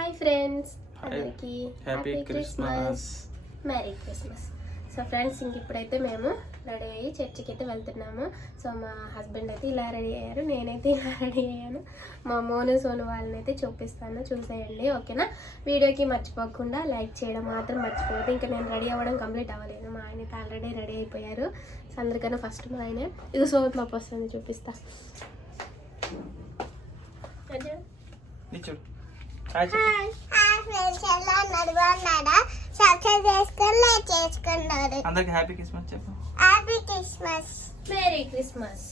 Hi friends అందరికి happy Christmas merry Christmas so friends ఇంక ఇప్పుడైతే మేము రెడీ అయ్యి చర్చికి అయితే వెళ్తున్నాము. సో మా హస్బెండ్ అయితే ఇలా రెడీ అయ్యారు. నేనైతే ఇలా రెడీ అయ్యాను. మా మోను సోను వాళ్ళని అయితే చూపిస్తాను. చూసేయండి ఓకేనా? వీడియోకి మర్చిపోకుండా లైక్ చేయడం మాత్రం మర్చిపోవద్దు. ఇంకా నేను రెడీ అవ్వడం కంప్లీట్ అవ్వలేను మా ఆయన అయితే ఆల్రెడీ రెడీ అయిపోయారు. సో అందరికన్నా ఫస్ట్ మా ఆయన. ఇది సోను పాప వస్తుంది చూపిస్తా. అది చూడు. అందరికి హ్యాపీ క్రిస్మస్ చెప్పు. Happy Christmas. Merry Christmas.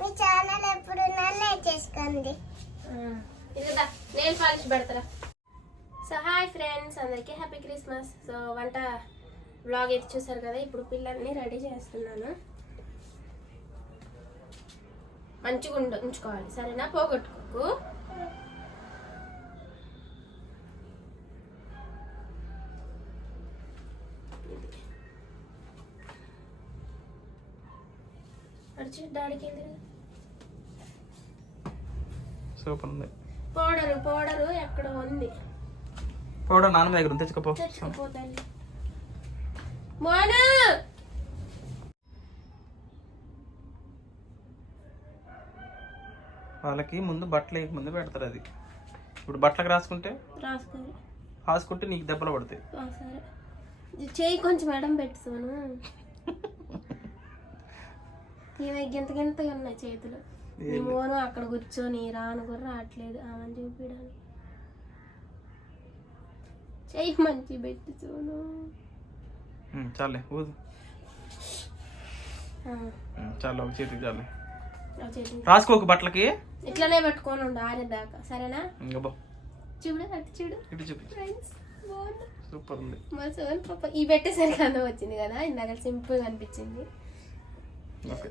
మీ ఛానల్ ఎప్పుడున్నా లైక్ చేసుకోండి. ఇదిదా నేను పాలిష్ పెడతారా? హాయ్ ఫ్రెండ్స్ అందరికీ హ్యాపీ క్రిస్మస్. సో వంట బ్లాగ్ అయితే చూసారు కదా ఇప్పుడు పిల్లల్ని రెడీ చేస్తున్నాను. మంచిగా ఉండ ఉంచుకోవాలి. సరేనా? పోగొట్టుకోకు. డాడీకి సూపర్ ఉంది. పౌడరు పౌడరు ఎక్కడ ఉంది. పౌడర్ నాన్న దగ్గర ఉంది, తెచ్చుకోపో వాళ్ళకి ముందు బట్టలు వేయక ముందు పెడతారు అది. ఇప్పుడు బట్టలకు రాసుకుంటే? రాసుకుంటే నీకు దెబ్బలు పడతాయి. చేయి కొంచెం ఎడం పెట్టుతాను గింత గింతగా ఉన్నాయి చేతులు. అక్కడ కూర్చొని రాను కూడా రావట్లేదు ఆమెను చూపించడానికి చెయ్యి మంచి పెట్టి చూను చాలే ఊదు చాలు ఒక చేతికి చాలే రాసుకోకు బట్టలకి ఇట్లానే పెట్టుకొని ఉండు ఆరేదాకా సరేనా ఇంకా చూడు అటు చూడు ఇటు చూపి సూపర్ ఉంది మా సోన్ పాప ఈ పెట్టేసరికి అందం వచ్చింది కదా ఇందాక సింపుల్ అనిపించింది ఓకే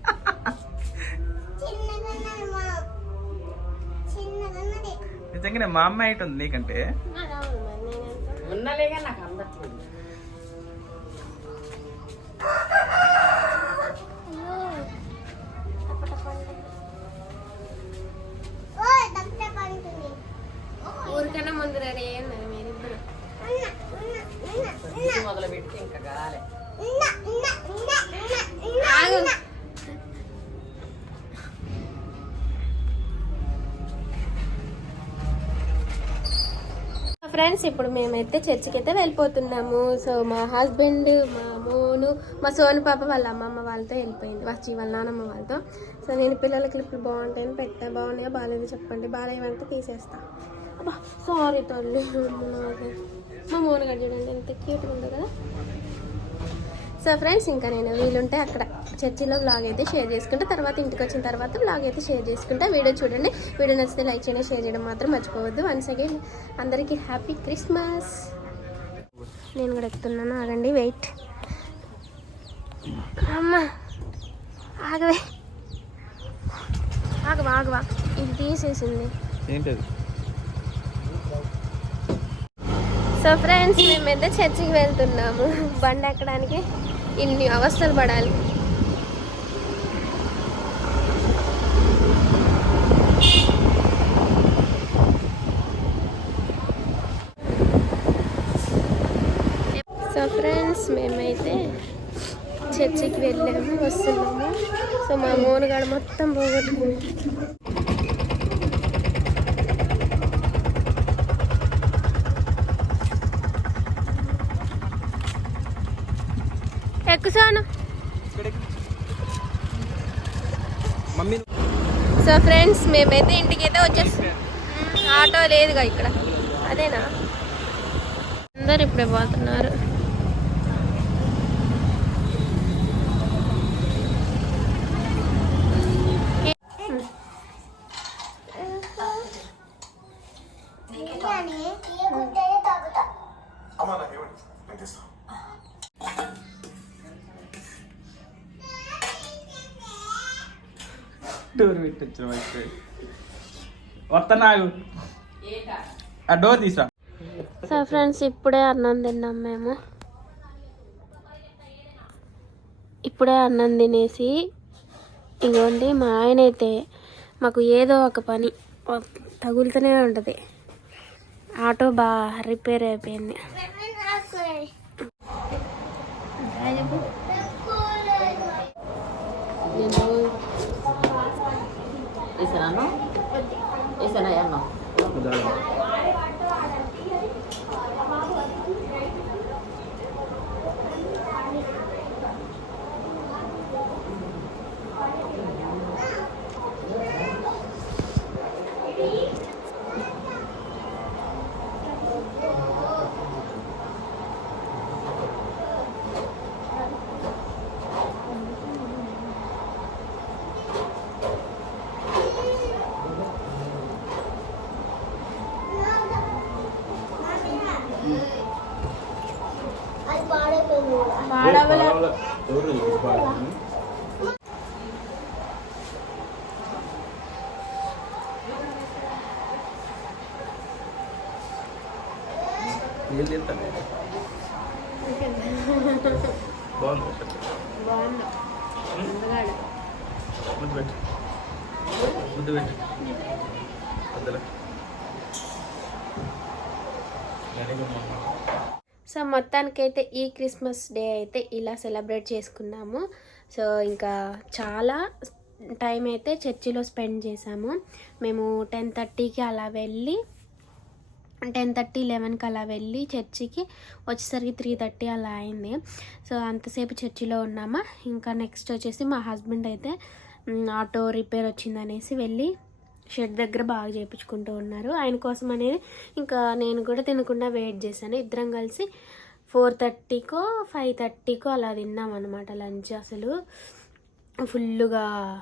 నిజంగానే మా అమ్మాయి ఉంది నీకంటే. ఉన్నలేగా నాకు అందట్లేదు. ఫ్రెండ్స్ ఇప్పుడు మేమైతే చర్చికి అయితే వెళ్ళిపోతున్నాము. సో మా హస్బెండ్ మా మోను మా సోను పాప వాళ్ళ అమ్మమ్మ వాళ్ళతో వెళ్ళిపోయింది. వచ్చి వాళ్ళ నానమ్మ వాళ్ళతో. సో నేను పిల్లల క్లిప్లు బాగుంటాయని పెట్టా. బాగున్నాయో బాగాలేదు చెప్పండి. బాగాలేవంటే తీసేస్తా. అబ్బా సారీ తల్లి. మా మోను గడి చూడండి ఎంత క్యూట్గా ఉంది కదా. సో ఫ్రెండ్స్ ఇంకా నేను వీలుంటే అక్కడ చర్చిలో బ్లాగ్ అయితే షేర్ చేసుకుంటా. తర్వాత ఇంటికి వచ్చిన తర్వాత బ్లాగ్ అయితే షేర్ చేసుకుంటా. వీడియో చూడండి. వీడియో నచ్చితే లైక్ చేయండి షేర్ చేయడం మాత్రం మర్చిపోవద్దు. వన్స్ అగైన్ అందరికీ హ్యాపీ క్రిస్మస్ నేను కూడా ఎక్కుతున్నాను. ఆగండి వెయిట్ అమ్మా ఆగవే. ఆగవా ఆగవా. ఇది తీసేసింది. ఏంటది? సో ఫ్రెండ్స్ మేమైతే చర్చికి వెళ్తున్నాము. బండి ఎక్కడానికి? ఇన్ని అవస్థలు పడాలి. సో ఫ్రెండ్స్ మేమైతే చర్చికి వెళ్ళాము వస్తున్నాము. సో మా మోనుగాడు మొత్తం పోగొట్టుకున్నాం ఎక్కు సోను. మమ్మీ సో ఫ్రెండ్స్ మేమైతే ఇంటికి అయితే వచ్చేస్తాం ఆటో లేదుగా ఇక్కడ. అదేనా? అందరు ఇప్పుడే పోతున్నారు. తీయకుంటేనే తాగుతా. డోర్ పెట్టచ్చు వస్తున్నాగు ఆ డోర్ తీసా సో ఫ్రెండ్స్ ఇప్పుడే అన్నం తిన్నాం మేము. ఇప్పుడే అన్నం తినేసి ఇగోండి మా ఆయన అయితే మాకు ఏదో ఒక పని తగులుతూనే ఉంటుంది. ఆటో బాగా రిపేర్ అయిపోయింది. వేసాను వేసాను అన్నం బాగుంది? ముద్దు పెట్టు. ముద్దు పెట్టు. వద్దులే సో మొత్తానికైతే ఈ క్రిస్మస్ డే అయితే ఇలా సెలబ్రేట్ చేసుకున్నాము. సో ఇంకా చాలా టైం అయితే చర్చిలో స్పెండ్ చేసాము. మేము టెన్ థర్టీకి అలా వెళ్ళి టెన్ థర్టీ లెవెన్కి అలా వెళ్ళి చర్చికి వచ్చేసరికి త్రీ థర్టీ అలా అయింది. సో అంతసేపు చర్చిలో ఉన్నామా? ఇంకా నెక్స్ట్ వచ్చేసి మా హస్బెండ్ అయితే ఆటో రిపేర్ వచ్చిందనేసి వెళ్ళి షెడ్ దగ్గర బాగా చేయించుకుంటూ ఉన్నారు. ఆయన కోసం అనేది ఇంకా నేను కూడా తినకుండా వెయిట్ చేశాను. ఇద్దరం కలిసి ఫోర్ థర్టీకో ఫైవ్ థర్టీకో అలా తిన్నాం అనమాట లంచ్ అసలు. ఫుల్గా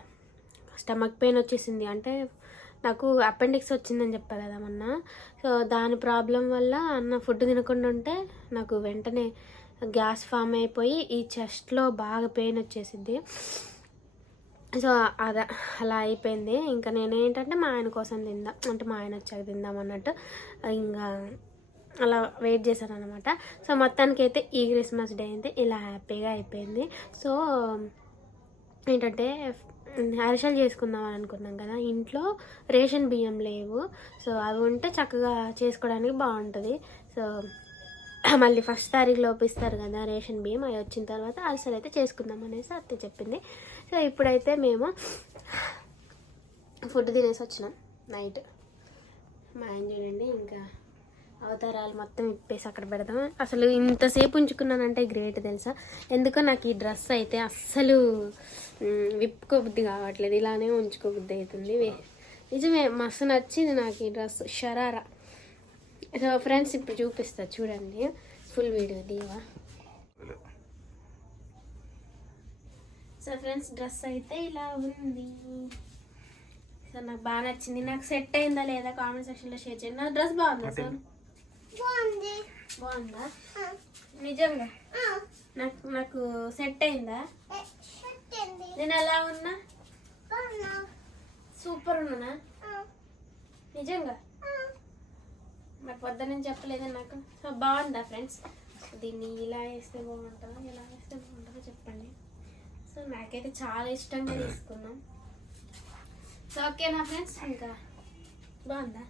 స్టమక్ పెయిన్ వచ్చేసింది. అంటే నాకు అపెండిక్స్ వచ్చిందని చెప్పా కదా మొన్న. సో దాని ప్రాబ్లం వల్ల అన్న ఫుడ్ తినకుండా ఉంటే నాకు వెంటనే గ్యాస్ ఫామ్ అయిపోయి ఈ చెస్ట్లో బాగా పెయిన్ వచ్చేసింది సో అదా అలా అయిపోయింది. ఇంకా నేనేంటంటే మా ఆయన కోసం తిందాం అంటే మా ఆయన వచ్చాక తిందాం అన్నట్టు ఇంకా అలా వెయిట్ చేశాను అనమాట సో మొత్తానికి అయితే ఈ క్రిస్మస్ డే అయితే ఇలా హ్యాపీగా అయిపోయింది. సో ఏంటంటే అరిసెలు చేసుకుందాం అని అనుకున్నాం కదా. ఇంట్లో రేషన్ బియ్యం లేవు. సో అవి ఉంటే చక్కగా చేసుకోవడానికి బాగుంటుంది. సో మళ్ళీ ఫస్ట్ తారీఖు లోపిస్తారు కదా రేషన్ బియ్యం. అవి వచ్చిన తర్వాత అరిసెలు అయితే చేసుకుందాం అనేసి అత్త చెప్పింది. సో ఇప్పుడైతే మేము ఫుడ్ తినేసి వచ్చినాం. నైట్. మా ఆయన చూడండి ఇంకా అవతారాలు మొత్తం ఇప్పేసి అక్కడ పెడదాం. అసలు ఇంతసేపు ఉంచుకున్నానంటే గ్రేట్ తెలుసా? ఎందుకో నాకు ఈ డ్రెస్ అయితే అస్సలు మ్, విప్పుకోబుద్ధి కావట్లేదు. ఇలానే ఉంచుకోబుద్ధి అవుతుంది. నిజమే మస్తు నచ్చింది నాకు ఈ డ్రెస్. షరారా. సో ఫ్రెండ్స్ ఇప్పుడు చూపిస్తా. చూడండి. ఫుల్ వీడియో దీవా. సో ఫ్రెండ్స్ డ్రెస్ అయితే ఇలా ఉంది. సో నాకు బాగా నచ్చింది. నాకు సెట్ అయిందా లేదా కామెంట్ సెక్షన్లో షేర్ చేయండి. నా డ్రెస్ బాగుందా సార్? బాగుంది. బాగుందా? నిజంగా? నాకు నాకు సెట్ అయిందా? నేను ఎలా ఉన్నా? సూపర్ ఉన్నానా? నిజంగా. మరి పొద్దున చెప్పలేదా నాకు? సో బాగుందా ఫ్రెండ్స్? దీన్ని ఇలా వేస్తే బాగుంటుందా? ఇలా వేస్తే బాగుంటుందో చెప్పండి. సో నాకైతే చాలా ఇష్టంగా తీసుకున్నాం. సో ఓకేనా ఫ్రెండ్స్? ఇంకా బాగుందా?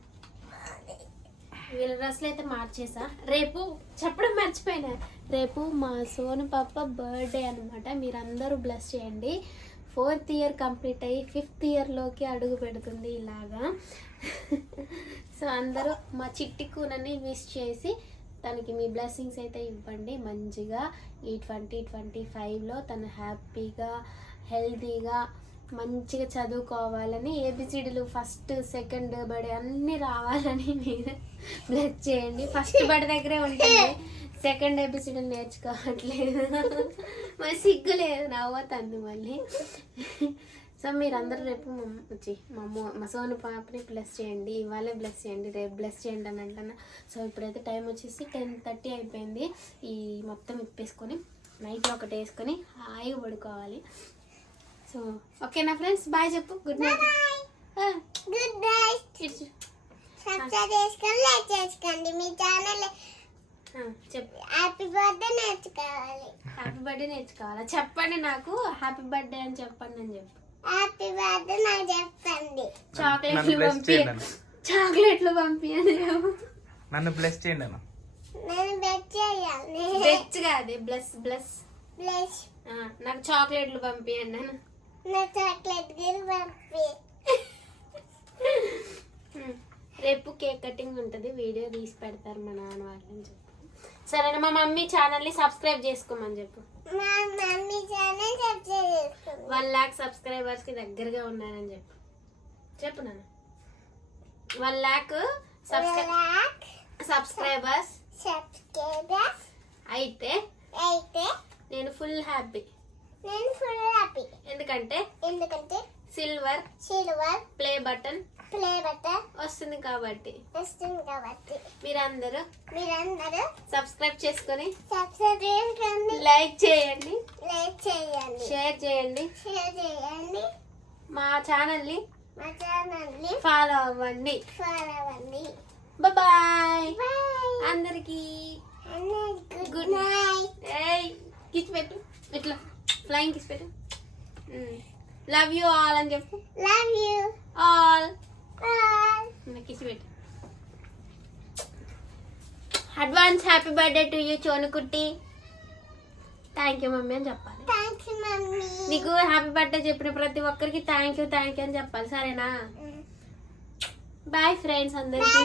వీళ్ళ డ్రెస్సులు అయితే మార్చేసా రేపు చెప్పడం మర్చిపోయినా. రేపు మా సోను పాప బర్త్డే అనమాట మీరందరూ బ్లెస్ చేయండి. ఫోర్త్ ఇయర్ కంప్లీట్ అయ్యి ఫిఫ్త్ ఇయర్లోకి అడుగు పెడుతుంది ఇలాగా. సో అందరూ మా చిట్టి కూనని విష్ చేసి తనకి మీ బ్లెస్సింగ్స్ అయితే ఇవ్వండి మంచిగా. ఈ ట్వంటీ ట్వంటీ ఫైవ్లో తను హ్యాపీగా హెల్తీగా మంచిగా చదువుకోవాలని ఏబిసిడీలు ఫస్ట్ సెకండ్ బడి అన్నీ రావాలని మీరు బ్లెస్ చేయండి. ఫస్ట్ బడి దగ్గరే ఉంటుంది సెకండ్ ఏబిసిడీలు నేర్చుకోవట్లేదు. మరి సిగ్గు లేదు నవ్వుతుంది మళ్ళీ. సో మీరందరూ రేపు వచ్చి మా మా సోను పాపని బ్లెస్ చేయండి. ఇవాళే బ్లెస్ చేయండి. రేపు బ్లెస్ చేయండి అని అంటున్నా. సో ఇప్పుడైతే టైం వచ్చేసి టెన్ థర్టీ అయిపోయింది. ఈ మొత్తం ఇప్పేసుకొని నైట్లో ఒకటి వేసుకొని హాయిగా పడుకోవాలి. సో ఓకేనా ఫ్రెండ్స్ బాయ్ చెప్పు good night good night subscribe చేసుకొని లైక్ చేసుకోండి మీ ఛానల్ చెప్పు. హ్యాపీ బర్త్డే నేర్చుకోవాలి. హ్యాపీ బర్త్డే నేర్చుకోవాలా? చెప్పండి నాకు. హ్యాపీ బర్త్డే అని చెప్పండి అని చెప్పు. హ్యాపీ బర్త్డే నాకు చెప్పండి. చాక్లెట్లు బ్లెస్ పంపి అన్న. చాక్లెట్లు పంపించండి నన్ను బ్లెస్ చేయండి అన్న. నేను బెట్ చేయాలి. బెచ్ కాదు. బ్లెస్ బ్లెస్ ప్లస్ నాకు చాక్లెట్లు పంపించండి అని నా చాక్లెట్ గిరి పంపి. ఉమ్. రేపు కేక్ కటింగ్ ఉంటుంది వీడియో తీసి పెడతారు మా నాన్న వాళ్ళని చెప్పు. సరేనా మా మమ్మీ ఛానల్ని సబ్స్క్రైబ్ చేసుకోమని చెప్పు. మా మమ్మీ ఛానల్ సబ్స్క్రైబ్ చేసుకుంది వన్ ల్యాక్ సబ్స్క్రైబర్స్కి దగ్గరగా ఉన్నానని చెప్పు. చెప్పు నాన్న. One lakh subscribers. సబ్స్క్రైబర్స్. అయితే అయితే నేను ఫుల్ హ్యాపీ. నేను ఫుల్ హ్యాపీ ఎందుకంటే ఎందుకంటే silver silver play button play button వస్తుంది కాబట్టి. వస్తుంది కాబట్టి. మీరందరూ మీరందరూ సబ్స్క్రైబ్ చేసుకొని సబ్స్క్రైబ్ చేసుకోండి లైక్ చేయండి. లైక్ చేయండి. షేర్ చేయండి. షేర్ చేయండి. మా ఛానల్ని మా ఛానల్ని ఫాలో అవ్వండి. ఫాలో అవ్వండి. బాయ్ బాయ్ అందరికి గుడ్ నైట్ ఏయ్ కిస్ పెట్టు. ఇట్లా. ఫ్లయింగ్ కిస్ పెట్టు. లవ్ యూ ఆల్ అని చెప్పు. లవ్ యూ ఆల్ కిస్ పెట్టు. Advance happy birthday to you Chonukutti thank you mummy అని చెప్పాలి. నీకు హ్యాపీ బర్త్డే చెప్పిన ప్రతి ఒక్కరికి థ్యాంక్ యూ థ్యాంక్ యూ అని చెప్పాలి. సరేనా? బాయ్ ఫ్రెండ్స్ అందరికి.